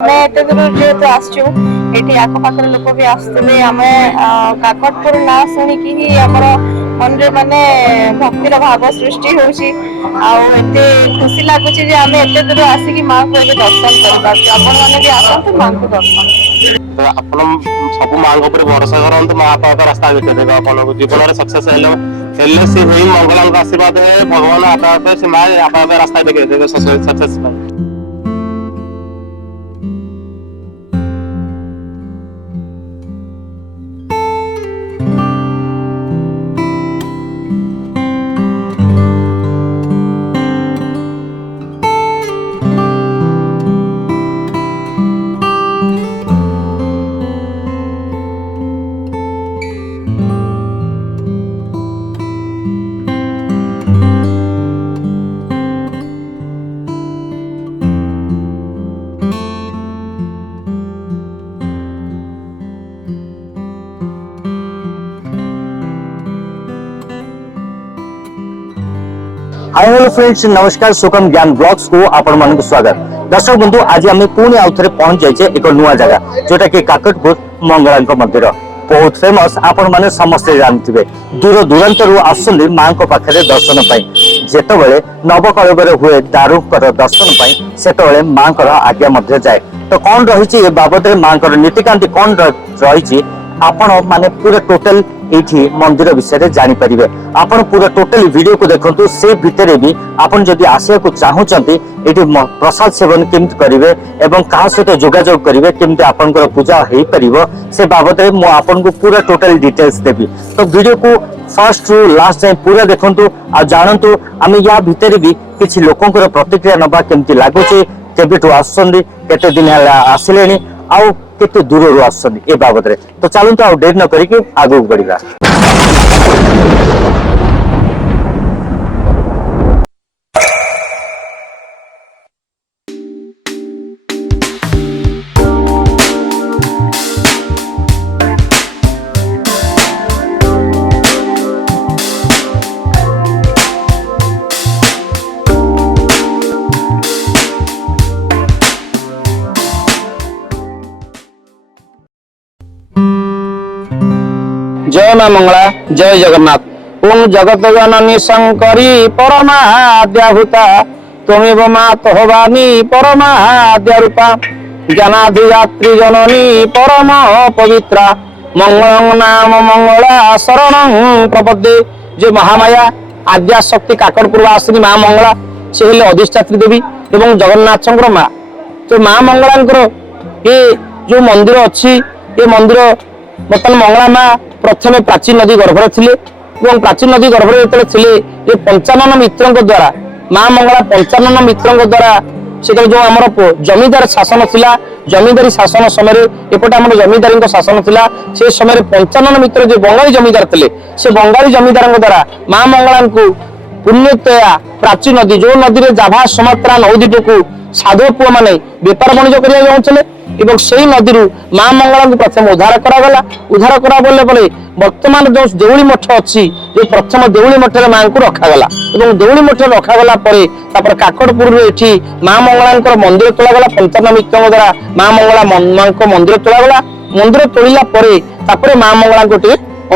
मैं एते दूर जेहेतु आसचु एठी आको पाकर लोक भी आसुले आमे काकटपुर ना सुनिकी ही हमर मन रे माने भक्तिर भाव सृष्टि होउची आ एते खुशी लागुची जे आमे एते दूर आसी की मां को दर्शन कर पाछु। आपण माने भी आसंतु मां को दर्शन तो आपण सब मां ऊपर भरोसा करंतु मां आपा रास्ता देते देबे आपण को जीवन रे सक्सेस हेले से होई मंगल का आशीर्वाद है भगवान आपा से मां आपा रास्ता देके देबे सक्सेस पाए। हाय हेलो फ्रेंड्स, नमस्कार। सुखम ज्ञान ब्लॉग्स को आपण मानक स्वागत। दर्शक बंधु, आज आम पुणी आउ थे पहुंच जाइए एक नुआ जगह जोटा कि काकटपुर मंगला मंदिर बहुत फेमस। आपण माने समस्ते जानते दूर दूरांतर आसुंदी मां को पाखे दर्शन पाई। जेतबेले नवकलबर हुए दारुकर दर्शन पाई सेतबेले मां को आज्ञा मध्य जाए। तो कौन रही ए बाबद मां को नीतिकांति कौन रही आपण माने पूरा टोटल एठी मंदिर विषय जानी परिबे। आपण पूरा टोटल वीडियो को देखंतु। से भितरे भी आपण जदि आसिया को चाहूचंती एठी प्रसाद सेवन केमति करिवे एवं कहा सहित जोगाजोग करिवे केमति आपनकर पूजा हेई परिबो से बाबत रे मु आपन को पूरा टोटल डिटेल्स देबी। तो वीडियो को फर्स्ट टू लास्ट जाए पूरा देखंतु आ जानंतु। आमे या भितरे भी किछि लोकंकर प्रतिक्रिया नबा केमति लागुची, केबेटु आसुंदी, केते दिन हला आसिलेनी आउ केते दूर आसुंदी ए बाबत रे। तो चलंतु आ डेट न करिके आगु बढ़िबा। जय मां मंगला, जय जगन्नाथ। ओम जगत जननी शंकरी परमाद्याहुता त्वमेव मातः भवानी परमाद्या रूपा ज्ञानाधियात्री जननी परम पवित्रा मंगलं नाम मंगला शरणं प्रपद्ये। जो महामाया आद्या शक्ति काकटपुर वासिनी मां मंगला से हेले अधिष्ठात्री देवी एवं जगन्नाथ मां। तो मां मंगला ये जो मंदिर अच्छी ये मंदिर बर्तमान मंगला मां प्रथम प्राचीन नदी गर्भर थिले एवं प्राचीन नदी गर्भर थिले ये पंचानन मित्रों द्वारा मां मंगला पंचानन मित्रों द्वारा से जो आमर जमीदार शासन थिला। जमीदारी शासन समय एपटे आम जमीदारी शासन थिला। से समय पंचानन मित्र जो बंगाली जमीदार थिले से बंगाली जमीदार द्वारा मां मंगला को पुण्यतया प्राचीन नदी जो नदी में जाभा सुमात्रा नौदीप को साधु पुआ माने बेपार वाणिज्य करिया जाउछले एवं सेही नदी मां मंगला को प्रथम उद्धार करागला। उद्धार करा बोले वर्तमान जो देउली मठ अच्छी जो प्रथम देउली मठ मां को रखागला एवं देउली मठ रखागला तापर काकटपुर एठी मां मंगला मंदिर तोलागला। पंचानन मित्रों द्वारा मां मंगला मां को मंदिर तोलागला। मंदिर तोलिला तापर मां मंगला को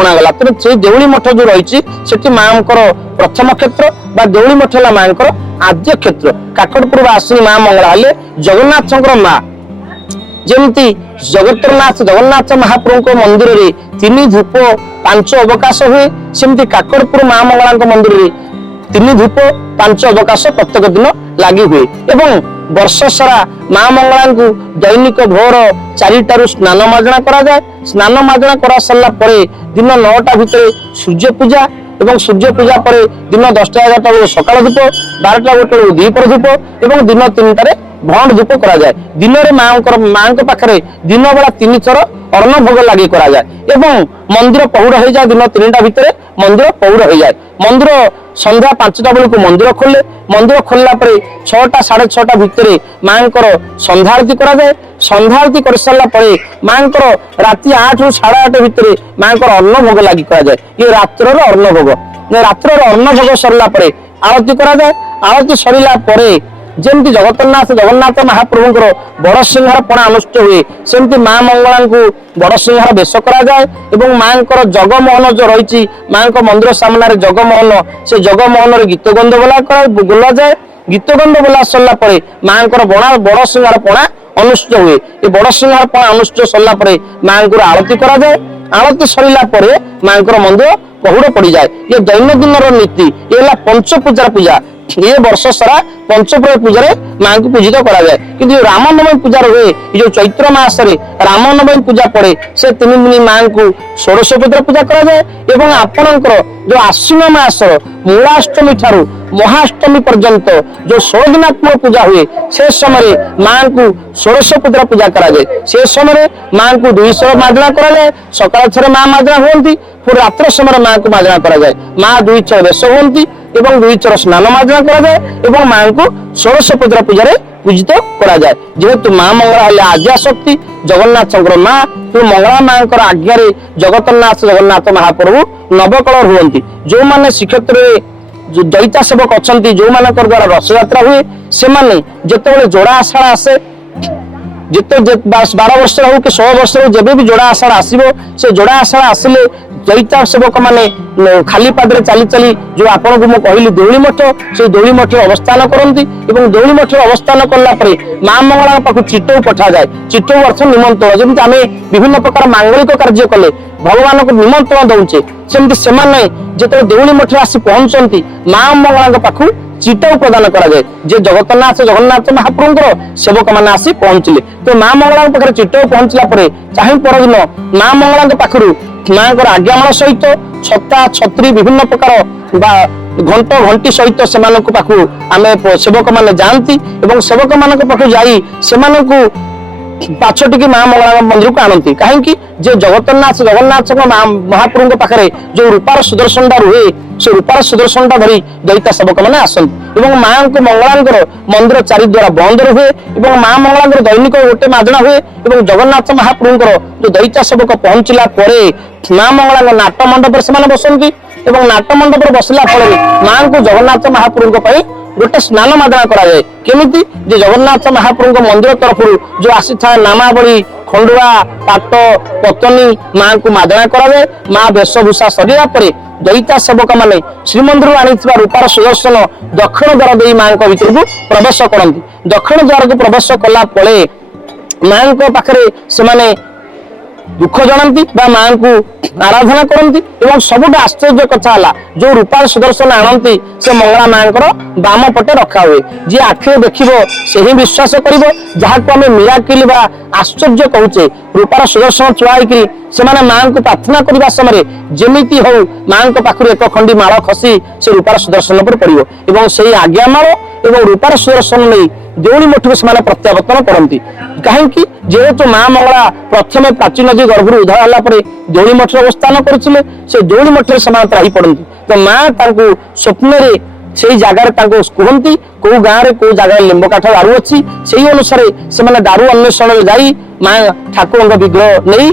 अणागला। तेणु से देउली मठ जो रही मां प्रथम क्षेत्र बा देउली मठ है मां आद्य क्षेत्र। काकटपुर वासिनी मां मंगला हेले जगन्नाथ मां। जेमती जगतरनाथ जगन्नाथ महाप्रभु मंदिर रे 3 धूप 5 अवकाश हुए सेमती काकटपुर मां मंगला मंदिर रे 3 धूप 5 अवकाश प्रत्येक दिन लगी हुए एवं वर्ष सारा मां मंगला को दैनिक भोर 4टारू स्नान मार्जना करा जाए। स्नान मार्जना करा सरला परे दिन 9टा भितर सूर्य पूजा एवं सूर्य पूजा पर दिन 10टा 11टा बेलू सकाळ धूप 12टा 1टा बेलू दीपर धूप एवं दिन 3टारे भंड धूप करा जाए। दिन रे मां को पाखरे दिन बेला 3 थर अन्न भोग लगे करा जाए एवं मंदिर पहुड़ हो जाए। दिन 3टा भितर मंदिर पहुड़ हो जाए। मंदिर संध्या 5टा बेलू मंदिर खोले। मंदिर खोलला परे 6टा 6:30 भितर मां संध्या आरती करा जाए। संध्या आरती कर सारा परे मां राति 8 ରୁ 8:30 भितर मां अन्न भोग लगी करा जाए। ये रात्र अन्न भोग। रात्र अन्न भोग सरला परे आरती करा जाए। आरती सरिला परे जेमती जगन्नाथ महाप्रभुଙ୍କର बड़ सिंहार पणा अनुष्ठित हुए सेमती माँ मंगला को बड़ सिंहार बेश करा जाए एवं मांकर जगमोहन जो रही माँ मंदिर सामने जगमोहन से जगमोहन गीत गंध बोला जाए गीत गंध बोला सरला माँ बड़ सिंहार पणा अनुष्ठित हुए ये बड़ सिंहार पणा अनुष्ठित सरला माँ को आरती करा जाए आरती सरला माँ मंदिर पहुड़ पड़ जाए ये दैनंदिन नीति ये पंच पूजार पूजा ये वर्ष सारा पंचप्र पूजा माँ को पूजित करा जाए किंतु रामनवमी पूजा हुए जो चैत्र मास रामनवमी पूजा पड़े से 3 दिन माँ को षोडश पुत्र पूजा करा जाए एवं आपणकर जो आश्विन मास मूलाष्टमी ठारू महाअष्टमी पर्यंत जो 16 दिनात्मक पूजा हुए से समय माँ को षोडश पुत्र पूजा करा जाए से समय माँ को 200 मार्जना करा जाए सकाल थे माँ मार्जना हुई फिर रात्र समय माँ को मार्जना करा जाए माँ 2 थर बेश हुई एवं 2 थर स्नान मार्जना करा जाए एवं माँ को षोडश पुत्र पूजा पूजित करा जाए जेहेतु माँ मंगला हेले आद्या शक्ति जगन्नाथ माँ तो मंगला माँ आज्ञा जगन्नाथ महाप्रभु नवकल हुए जो मैंने श्रीक्षेत्र जो दैता सेवक अच्छा जो मान द्वारा रथ यात्रा हुए से जिते जोड़ा आषाढ़ आसे जिते 12 वर्ष हो कि 16 वर्ष हो जब भी जोड़ा आषाढ़ आसो से जोड़ा आषाढ़ आसिले दैता सेवक माने खाली पादरे चली चली जो आपन को कहली दौड़ी मठ से दौड़ी मठ अवस्थान करती दौड़ी मठ अवस्थान कला माँ मंगला पाख चिट्टू पठा जाए चिट्टू अर्थ निमंत्रण जमी आम विभिन्न प्रकार मांगलिक कार्य कले भगवान को निमंत्रण दौचे सेमती से जो दौड़ी मठ आसी पहुंचती माँ मंगला पाखु चिट्टू प्रदान करा जाए जे जगन्नाथ महाप्रभुଙ୍କର सेवक मैंने आसी पहुंचले तो माँ मंगला पाखे चिट्टू पहुंचला चाहे परदिन माँ मंगला पाखु माँ आज्ञामाण सहित छता छत्री विभिन्न प्रकार घंट घंटी सहित से पाखु आम सेवक मैंने जाती सेवक मान पाखु जाई से पाछटिकी माँ मंगला मंदिर को आनती कहीं जे जगन्नाथ महाप्रभु पाखे जो रूपार सुदर्शन रुहे से रूपार सुदर्शन धरी दैता सेवक मैंने आसती माँ को मंगला मंदिर चारिद्वारा बंद रुहे माँ मंगला दैनिक गोटे मार्जना हुए जगन्नाथ महाप्रभु जो दैता सेवक पहुंचला माँ मंगला नाट मंडप से बसती नाट मंडप बसला माँ को जगन्नाथ महाप्रभु गोटे स्नान मार्जना करा जाए केमिति जे जगन्नाथ महाप्रभु मंदिर तरफ जो आसी था नामावली खंडुआ पाट पतनी माँ को मार्जना करा जाए माँ वेशभूषा सरिया दैता सेवक माने श्रीमंदिर आनी रूपार सुदर्शन दक्षिण द्वार दे माँ भीतर को प्रवेश करती दक्षिण द्वार को प्रवेश कला माँ पाखे से दुख जनाती माँ को आराधना करती सबुठ आश्चर्य कथा है जो रूपार सुदर्शन आनती से मंगला माँ बाम पटे रखा हुए जी आखिरे देखिबो से ही विश्वास करिबो जहाँ को आम मिराकिल बा आश्चर्य कहूचे रूपार सुदर्शन चुआई से माँ को प्रार्थना करने समय जमीती हो माँ पाखु एक खंडी माड़ खसी से रूपार सुदर्शन पर पड़ो से आज्ञामाल रूपार सुदर्शन नहीं देउली मठ को से प्रत्यावर्तन करती कहीं जेहेतु माँ मंगला प्रथम प्राचीन नदी गर्भ उद्धार है देउली मठ अवस्थान करते से देउली मठ से त्राही पड़ती तो माँ स्वप्न से जगार कहती कौ गाँव में कौ जगह लिंब काठ दारू अच्छी से अनुसार से दारू अन्वेषण में जाई माँ ठाकुर विग्रह नहीं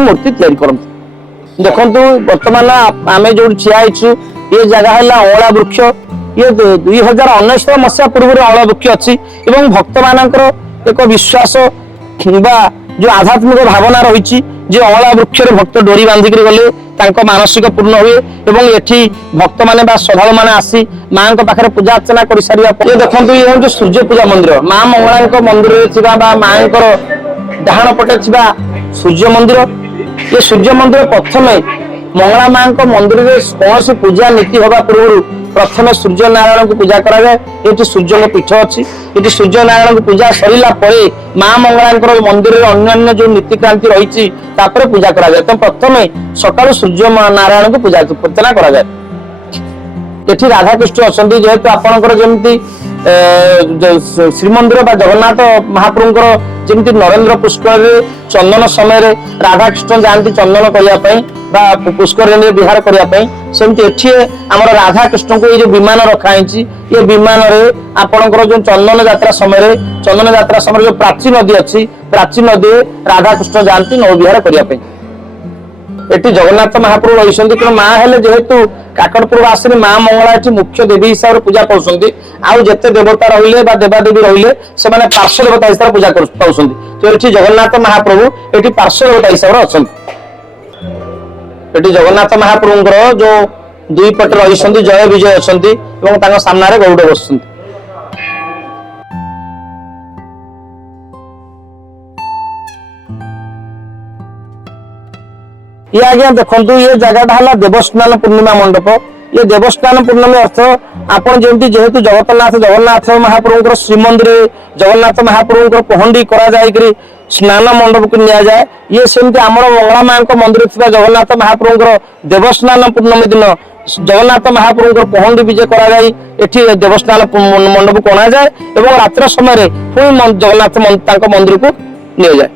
मूर्ति तैयारी करती देखु बर्तमान आम जो ठिया ये जगह है अँला वृक्ष ये 2019 मसीहा पूर्व अँला वृक्ष अच्छी भक्त मान एक विश्वास जो आध्यात्मिक भावना रही अँला वृक्ष भक्त डोरी बांधिक गले मानसिक पूर्ण हुए एठी भक्त माने श्रद्धालु माने आसी माँ पाखे पूजा अर्चना कर सारा देखो ये हूँ सूर्य पूजा मंदिर माँ मंगला मंदिर माँ डाहाण पटे सूर्य मंदिर ये सूर्य मंदिर प्रथम मंगला माँ मंदिर में कौन पूजा नीति हवा पूर्व प्रथम सूर्य नारायण को पूजा करा जाए ये सूर्य पीठ अच्छी ये सूर्य नारायण को पूजा सरला माँ मंगला मंदिर अन्य जो नीतिक्रांति रही पूजा करा जाए तो प्रथम सकाल सूर्य नारायण को पूजा अर्चना करा जाए ये राधाकृष्ण अच्छा जेहेतु आपंकर जमी श्रीमंदिर जगन्नाथ महाप्रभुଙ୍କର जमी नरेंद्र पुष्कर चंदन समय राधाकृष्ण जाती चंदन करने पुष्कर विहार करने सेमती आम राधाकृष्ण को ये विमान रखाई ये विमान आपणकर जो चंदन यात्रा समय जो प्राची नदी अच्छी प्राची नदी राधाकृष्ण जाती नौ विहार करने एटी जगन्नाथ महाप्रभु रही माँ हेले जेहेतु काकटपुर आसने माँ मंगला मुख्य देवी हिसाब से पूजा कर आउ जेते देवता रहिले बा देवादेवी रहिले से माने पार्श्व देवता हिसाब पूजा पाउछंती तो एठी जगन्नाथ महाप्रभु एठी पार्श्व देवता हिसाब अछंती एठी जगन्नाथ महाप्रभुଙ୍କର जो दुई पट रहिसंती जय विजय अछंती एवं ताଙ୍କ सामने गौड़ बसुंती ये आज्ञा देखो ये जगह है देवस्थान पूर्णिमा मंडप ये देवस्थान पूर्णिमा अर्थ आपण जमी जेहेतु जगन्नाथ महाप्रभु श्रीमंदिर जगन्नाथ महाप्रभु पहंडी करा स्नान मंडप को निया जाए ये सेमती आमर मंगला मां मंदिर थी जगन्नाथ महाप्रभु देवस्थान पूर्णमी दिन जगन्नाथ महाप्रभु पहंडी विजय करा देवस्थान मंडप को अणा जाए और रात्र समय पुणी जगन्नाथ मंदिर को नि जाए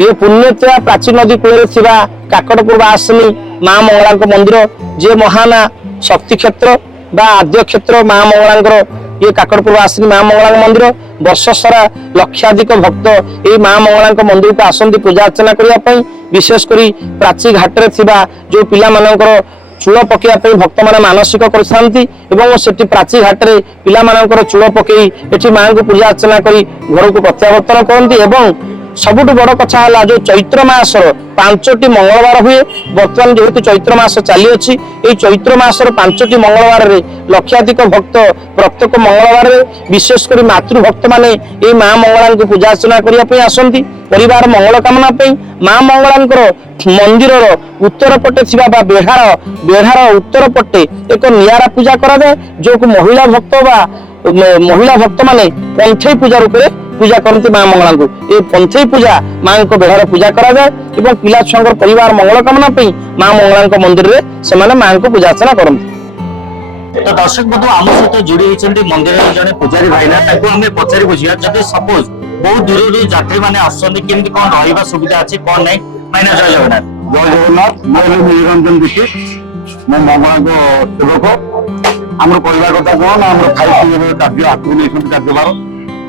ये पुण्यतया प्राचीन नदी कूल काकटपुर आसनी माँ मंगला मंदिर जे महाना शक्ति क्षेत्र बा आद्य क्षेत्र माँ मंगला ये काकटपुर आसनी माँ मंगला मंदिर वर्ष सारा लक्षाधिक भक्त ये माँ मंगला मंदिर को आसती पूजा अर्चना करने विशेषकर प्राची घाट जो पिला मानकर चूल पकड़ भक्त मैंने मानसिक कर प्राची घाट में पिला चूल पकई माँ को पूजा अर्चना कर घर को प्रत्यावर्तन करती सबुठ बड़ कथा है जो चैत्र मासर 5टी मंगलवार हुए बर्तमान जेहेतु चैत्र मास चली अच्छी चैत्र मासर 5टी मंगलवार लक्षाधिक भक्त प्रत्येक मंगलवार विशेषकर मातृभक्त माने ये माँ मंगला को पूजा अर्चना करने आसती परिवार मंगल कामना माँ मंगला मंदिर उत्तर पटे बेढ़ार उत्तर पटे एक नियारा पूजा करा जो महिला भक्त महिला भक्त माने पंथई पूजा रूप पूजा करती माँ मंगला को ये पंथई पूजा माँ को बेढ़ार पूजा करा जाए पिला छुआ परिवार मंगल कामना माँ मंगला मंदिर में से माँ को पूजा अर्चना करती। तो दर्शक बंधु आम सहित जोड़ी होती मंदिर जड़े पूजारी भाईना आम पचारि बुझा जब सपोज बहुत दूर यात्री मैंने आसमी कौन रहा सुविधा अच्छी कौन नहीं भाईना जय जगन्नाथ निरंजन दीक्षित मो मंगला सेवक आम कहवा कथा कौन आम खाई कार्य हाथ को नहीं कार्यभार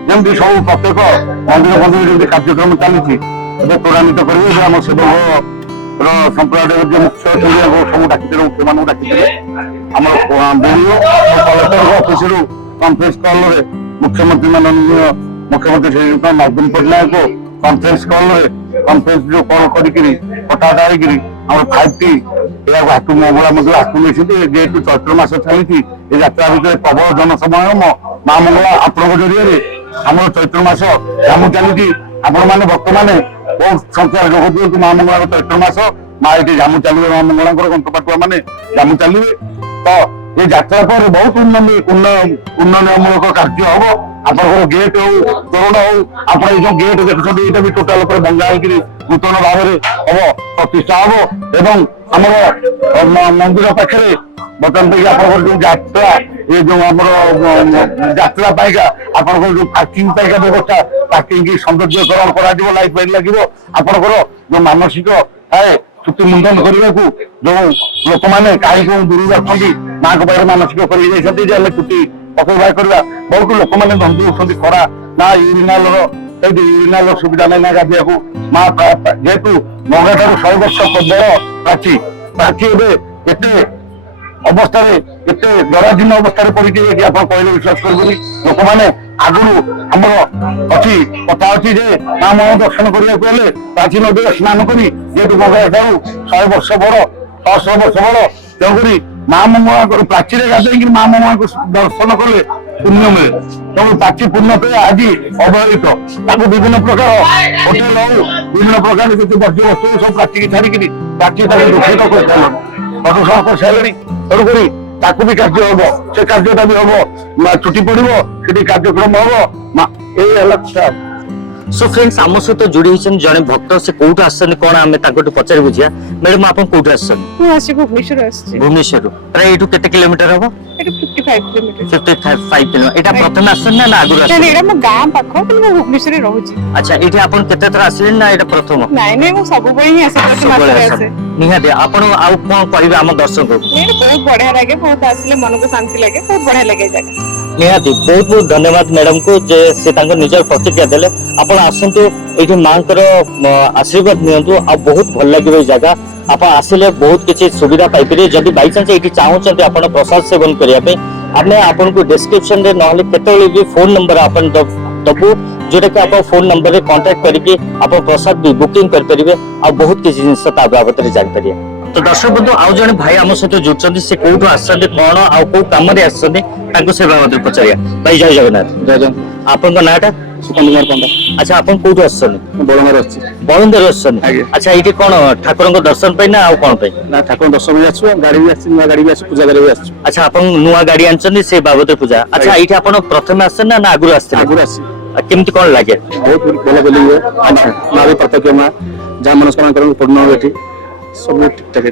जमी सब प्रत्येक मंदिर मंदिर जमी कार्यक्रम चली त्वरान्वित करेंगे आम सेवक संप्रदाय जो मुख्य सब डाक मुख्य मान डाक आम कलेक्टर अफिस कन्फरेन्स कल मुख्यमंत्री माननीय मुख्यमंत्री श्रीयुक्त नवीन पट्टनायक कन्फरेन्स कल कन्फरेन्स जो कौन कटाटा आम 5टी हाथ मंगला हाथ नहीं जेहेतु चैत्र मास चली यात्रा भितर प्रबल जनसमय माँ मंगला आपण जरिए आम चैत्र मास जामु चली आपण मैंने भक्त मैंने बहुत संख्या जोग दिखती माँ मंगला चैत्र मास माँ ये जामु चलिए माँ मंगला गंतपाटुआ मैंने जामु चलिए तो ये यात्रा पर बहुत उन्नयनमूलक कार्य हम आप गेट हो तोरण हो आप जो गेट देखते ये भी टोटाल भंगा नूतन भाव हम प्रतिष्ठा हम एवं आम मंदिर पाखे बर्तमान आप जो यात्रा ये जो आम यात्रा पाइका आप जो पार्किंग पाइका व्यवस्था पार्किंग की सौंदर्यकरण कर लाइट फाइट लगे आपंकर जो मानसिक थाए छुट्टी मुंडन करने को जो लोक मैंने कहीं दूर रखती माँ को पाखे मानसिक कर छुट्टी पकड़ करवा बहुत लोक मैंने धंधु होती खरा ना यूरिनाल सुविधा नहीं ना गाधिया को माँ जेहेतु मंगला ठार 100 वर्ष प्राची प्राची एवं अवस्था जराजीर्ण अवस्था पड़ी आप कहले विश्वास करेंगे लोक मैंने आगु आम अच्छी कथा अच्छी माँ मन दर्शन करने प्राची नदी स्नान कर जेहेतु मंगला ठार 100 वर्ष बड़ 100 वर्ष बड़ तेणुक माँ मंगला प्राची गाधे माँ मंगला को दर्शन कले पुण्य मिले तेणु प्राची पुण्य पे आज अवहेलित विभिन्न प्रकार होटेल हो विभिन्न प्रकार वर्ज्य वस्तु सब प्राची की छाड़ी प्राची दूषित कर प्रदूषण कर सारे तेणुक भी कार्य हम से कार्यटा भी हम छुट्टी पड़ो से कार्यक्रम हम ये सो फ्रेंड्स आम सहित जोड़ी होती जड़े भक्त से कौट आसनी कौन आम पचारि बुझा मैडम आप कौट भुवनेश्वर प्राय ये केते किलोमीटर हम 55 किलोमीटर 55 किलोमीटर एटा प्रथम आसन ना आगु आसन एटा मो गां पाखो कि मो भुवनेश्वर रहउची अच्छा एठी आपण केते थर आसिले ना एटा प्रथम नाही नाही मो सब बई ही आसे प्रति मास आसे निहाते आपण आउ कोन कहबे हम दर्शक को नहीं बहुत बढ़िया लगे बहुत आसिले मन को शांति लगे बहुत बढ़िया लगे जगह निहाती बहुत बहुत धन्यवाद मैडम को जे से तांको निजर प्रतिक्रिया देले आपण आसंतु एठी मांकर आशीर्वाद नियंतु आ बहुत भल लागिबे जगह आप आसिले बहुत किसी सुविधा पाइपर जदि बाई चांस ये चाहते आप प्रसाद सेवन करने आमे आपन को डिस्क्रिप्शन रे नहले केतले भी फोन नंबर आपन दबु जोटा कि आप फोन नंबर रे कांटेक्ट करके आप प्रसाद भी बुकिंग कर परिबे आ बहुत किछि जिंस ता बाबत रे जान परिए। तो दर्शक बंधु आउ जने भाई हम सहित जुड़छन्ती से कोठो आछन्ती कोन आ को काम रे आछन्ती ताको से बाबत पचारिया। भाई जय जगन्नाथ। जय जगन्नाथ। आपन को नाटा सुकन कुमार पंडा। अच्छा आपन कोठो आछन्ती? बड़ंगर अछि। बळंदर आछन्ती। अच्छा एठी कोन ठाकुर को दर्शन पई ना आ कोन पई? ना ठाकुर दर्शन में आछु गाड़ी भी आछि ना गाड़ी भी आछि पूजा करे भी आछु। अच्छा आपन नुआ गाड़ी आनछन्ती से बाबत पूजा। अच्छा एठी आपन प्रथम आछन ना आगुर आछन? आगुर आछि। केमति कोन लागे? बहुत भले बोली हुए। अच्छा मां भी प्रत्यक्ष मां जा मनस्कामना करन पूर्ण हो बेठी सब ठीक ठाक।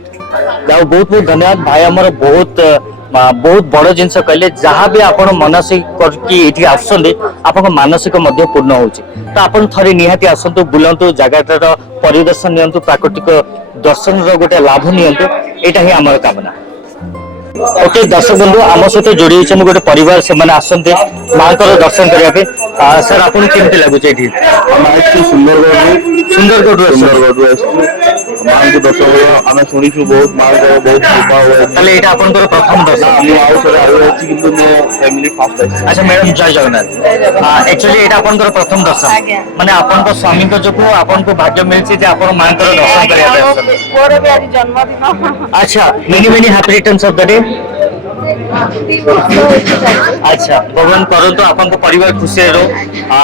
जाओ बहुत बहुत धन्यवाद भाई हमर बहुत बड़ जिनस कहले जहाँ भी आपण मानसिक करके एठी आसछन्ते आपन मानसिक मध्य पूर्ण होउची। तो आपन थरे निहाती आसंतु बुलंतु जगाटार परिदर्शन नियंतु प्राकृतिक दर्शन रो गोटे लाभ नियंतु एटा ही हमर कामना। ओके दर्शक बंधु आम सहित जोड़ी छन गोटे परिवार से माने आसंते मांकर दर्शन करिया पे सर आपन केमति लागुचे एठी? सुंदरगढ़ मां को दर्शन आम शुणु बहुत मां बहुत कृपा हुए। ताले एटा आपनकर प्रथम दर्शन फैमिली फास्ट है। अच्छा मैडम जय जगन्नाथ। एक्चुअली एटा आपनकर प्रथम दर्शन माने आपनको स्वामी को जो आपन को भाग्य मिलछि जे आपन मांकर दर्शन करिया पे आछन। मोर भी आज जन्मदिन। अच्छा many happy returns of the day. अच्छा भगवान करंतु आपन परिवार खुशी रहो आ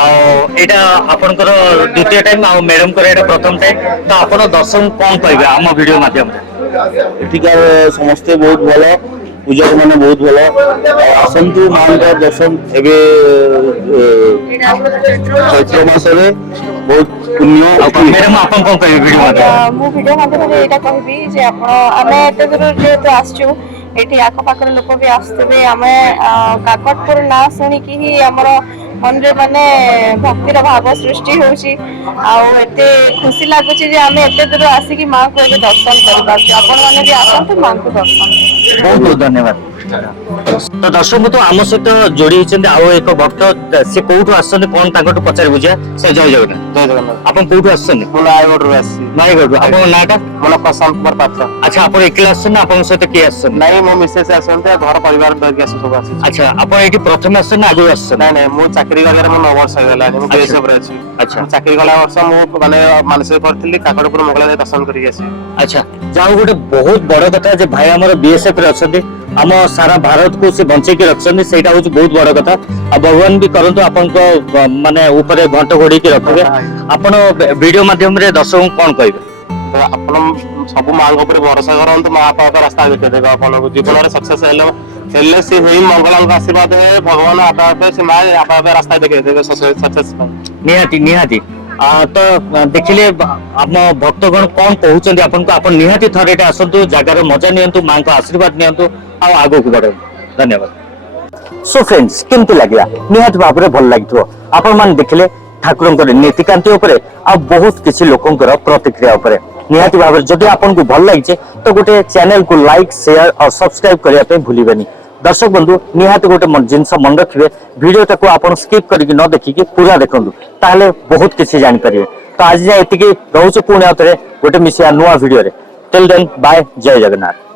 एटा आपनकर द्वितीय टाइम आ मैडम कर एटा प्रथम टाइम तो आपन दर्शन कोन पाइबे हम वीडियो माध्यम रे? एଠିକାର ସମସ୍ତେ ବହୁତ ଭଲ ପୂଜକ ମାନେ ବହୁତ ଭଲ ଆସନ୍ତୁ ମାଙ୍କ ଦର୍ଶନ ଏବେ ଚୈତ୍ର ମାସରେ ବହୁତ ପୁଣ୍ୟ। मैडम आपन कोन कहबे वीडियो माध्यम? मु वीडियो माध्यम रे एटा कहबी जे आपण आमे एते दूर जेहेतु आसछु एठी आख पाखर लोक भी आसुबे आमे काकटपुर ना सुनी कि ही हमर मन रे माने भक्तिर भाव सृष्टि होउची आ एते खुशी लागुची जे आमे एते दूर आसी कि मां को एबे दर्शन करबा आपण माने भी आसंतु मां को दर्शन। बहुत बहुत धन्यवाद। तो दर्शक बंधु आम सहित जोड़ी होइछन्ते आउ एक भक्त से कोठो आछन्ते कोन ताकटो पचार बुझिया से जय जगन्नाथ। जय जगन्नाथ। आपन कोठो आछन्ते? ମୁଁ ନୟାଗଡ଼ରୁ ଆସିଛି। नाईगढ़ आपन नाटा? ମୋ ନାଁ ପ୍ରଶାନ୍ତ କୁମାର ପାତ୍ର। अच्छा आपन एकला आछन ना आपन सहित के आछन? ନାଇଁ ମୋ ମିସେସ୍ ଆସନ୍ତି ଘର ପରିବାର ଧରିକି ଆସୁ ସବୁ ଆସିଛୁ। अच्छा आपन एठी प्रथम आछन ना आगु आछन? ନାଇଁ ନାଇଁ ମୁଁ ଚାକିରି କରିବାରେ ମୋ 9 ବର୍ଷ ହେଇଗଲାଣି। ମୁଁ ବିଏସ୍ଏଫ୍ ରେ ଅଛି। अच्छा ମୁଁ ଚାକିରି କଲା ବର୍ଷ ମୁଁ ମାନେ ମାନସିକ କରିଥିଲି କାକଟପୁର ମଙ୍ଗଳା ଯାଇ ଦର୍ଶନ କରିକି ଆସିବି। अच्छा जाओ गोटे बहुत बड़ कथा जे भाई हमर बीएसएफ रे अछन्ती हम सारा भारत को से बंचे के रखछन्ती सेटा होछ बहुत बड़ कथा आ भगवान भी करंतु आपन को माने ऊपर घंट घोड़ी के रखबे आपन वीडियो माध्यम रे दर्शक कोन कहबे? ତ ଆପଣ ସବୁ ମାଙ୍କ ଉପରେ ଭରସା କରନ୍ତୁ ମା ଆପଣଙ୍କ ରାସ୍ତା ଦେଖେଇ ଦେବେ ଆପଣଙ୍କୁ ଜୀବନରେ ସକ୍ସେସ୍ ହେଲେ ସେ ହେଇ ମଙ୍ଗଳାଙ୍କ ଆଶୀର୍ବାଦ ଭଗବାନ ଆପଣଙ୍କ ସେ ମା ଆପଣଙ୍କ ରାସ୍ତା ଦେଖେଇ ଦେବେ ସକ୍ସେସ୍ ପାଇଁ। निहाती निहाती तो देखिले आम भक्तगण कौन कहउछन्ती आपन को आपन निहाती थरे एटा आसंतु जगार मजा नियंतु मां को आशीर्वाद नियंतु आ आगो को बढ़े। धन्यवाद। सो फ्रेंड्स केमति लागला निहाती भाबरे भल लागिथो आपन मान देखिले ठाकुरंकर नीतिकांति उपरे आ बहुत किछि लोकंकर प्रतिक्रिया उपरे निहाती भाबरे जदि आपन को भल लागिचे तो गोटे चैनल को लाइक शेयर और सब्सक्राइब करिया पे भूलिबेनी। दर्शक बंधु निहाती गोटे जिनस मन रखिए वीडियो टाको आपन स्किप करके न देखिके पूरा देखंतु ताहले बहुत किछि जानि परिबे। तो आज जा एतिके रहउछ पुणी आउतरे गोटे मिसिया नुवा वीडियो रे। टिल देन बाय जय जगन्नाथ।